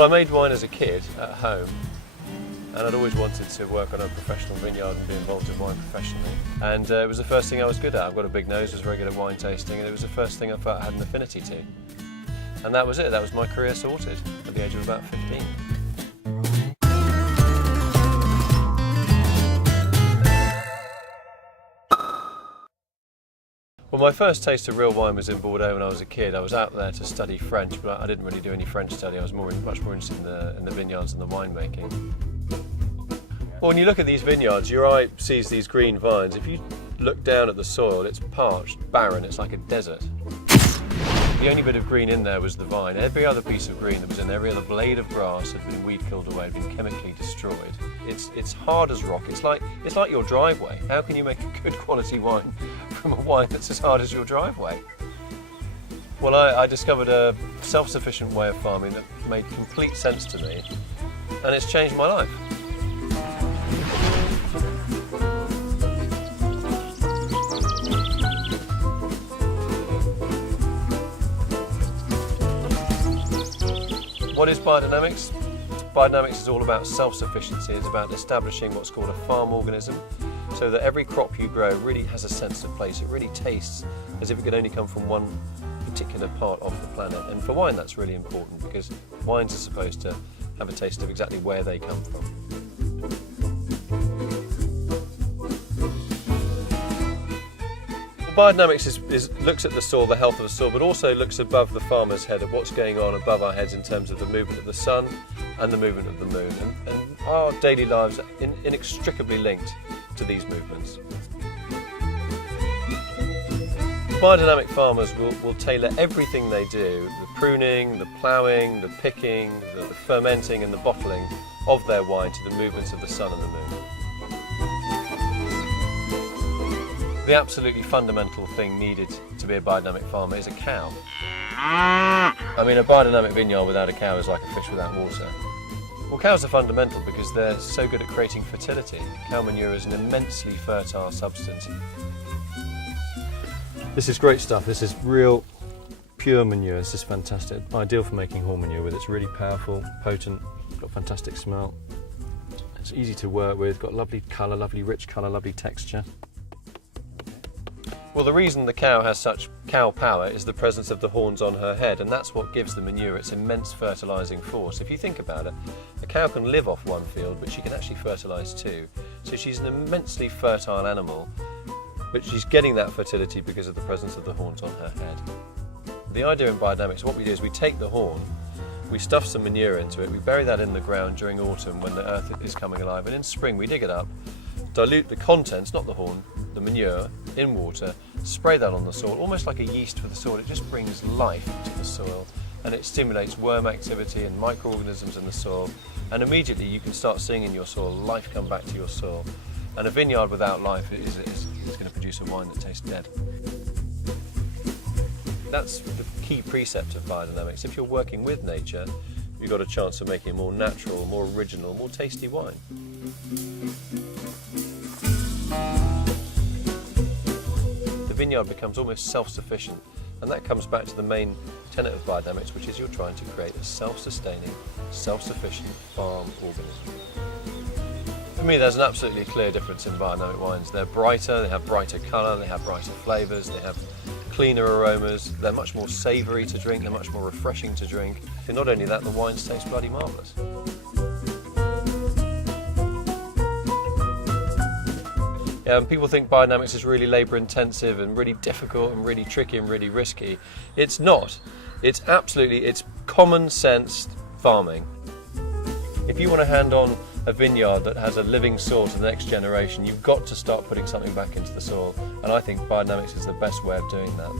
Well, I made wine as a kid at home, and I'd always wanted to work on a professional vineyard and be involved in wine professionally. And it was the first thing I was good at. I've got a big nose, was very good at wine tasting, and it was the first thing I felt I had an affinity to. And that was it, that was my career sorted at the age of about 15. Well, my first taste of real wine was in Bordeaux when I was a kid. I was out there to study French, but I didn't really do any French study. I was much more interested in the vineyards and the winemaking. Well, when you look at these vineyards, your eye sees these green vines. If you look down at the soil, it's parched, barren, it's like a desert. The only bit of green in there was the vine. Every other piece of green that was in there, every other blade of grass had been weed killed away, had been chemically destroyed. It's hard as rock. It's like your driveway. How can you make a good quality wine from a wine that's as hard as your driveway? Well, I discovered a self-sufficient way of farming that made complete sense to me, and it's changed my life. What is biodynamics? Biodynamics is all about self-sufficiency. It's about establishing what's called a farm organism, so that every crop you grow really has a sense of place. It really tastes as if it could only come from one particular part of the planet. And for wine, that's really important, because wines are supposed to have a taste of exactly where they come from. Biodynamics looks at the soil, the health of the soil, but also looks above the farmer's head at what's going on above our heads in terms of the movement of the sun and the movement of the moon. And our daily lives are inextricably linked to these movements. Biodynamic farmers will tailor everything they do, the pruning, the ploughing, the picking, the fermenting and the bottling of their wine to the movements of the sun and the moon. The absolutely fundamental thing needed to be a biodynamic farmer is a cow. I mean, a biodynamic vineyard without a cow is like a fish without water. Well, cows are fundamental because they're so good at creating fertility. Cow manure is an immensely fertile substance. This is great stuff. This is real, pure manure. This is fantastic. Ideal for making horn manure with. It's really powerful, potent, got fantastic smell. It's easy to work with, got lovely colour, lovely rich colour, lovely texture. Well, the reason the cow has such cow power is the presence of the horns on her head, and that's what gives the manure its immense fertilising force. If you think about it, a cow can live off one field, but she can actually fertilise two. So she's an immensely fertile animal, but she's getting that fertility because of the presence of the horns on her head. The idea in biodynamics, what we do is we take the horn, we stuff some manure into it, we bury that in the ground during autumn when the earth is coming alive, and in spring we dig it up, dilute the contents, not the horn, the manure, in water, spray that on the soil, almost like a yeast for the soil. It just brings life to the soil, and it stimulates worm activity and microorganisms in the soil, and immediately you can start seeing in your soil life come back to your soil. And a vineyard without life is going to produce a wine that tastes dead. That's the key precept of biodynamics. If you're working with nature, you've got a chance of making a more natural, more original, more tasty wine. The vineyard becomes almost self-sufficient, and that comes back to the main tenet of biodynamics, which is you're trying to create a self-sustaining, self-sufficient farm organism. For me, there's an absolutely clear difference in biodynamic wines. They're brighter, they have brighter colour, they have brighter flavours, they have cleaner aromas, they're much more savoury to drink, they're much more refreshing to drink. And not only that, the wines taste bloody marvellous. People think biodynamics is really labour intensive and really difficult and really tricky and really risky. It's not. It's common sense farming. If you want to hand on a vineyard that has a living soil to the next generation, you've got to start putting something back into the soil, and I think biodynamics is the best way of doing that.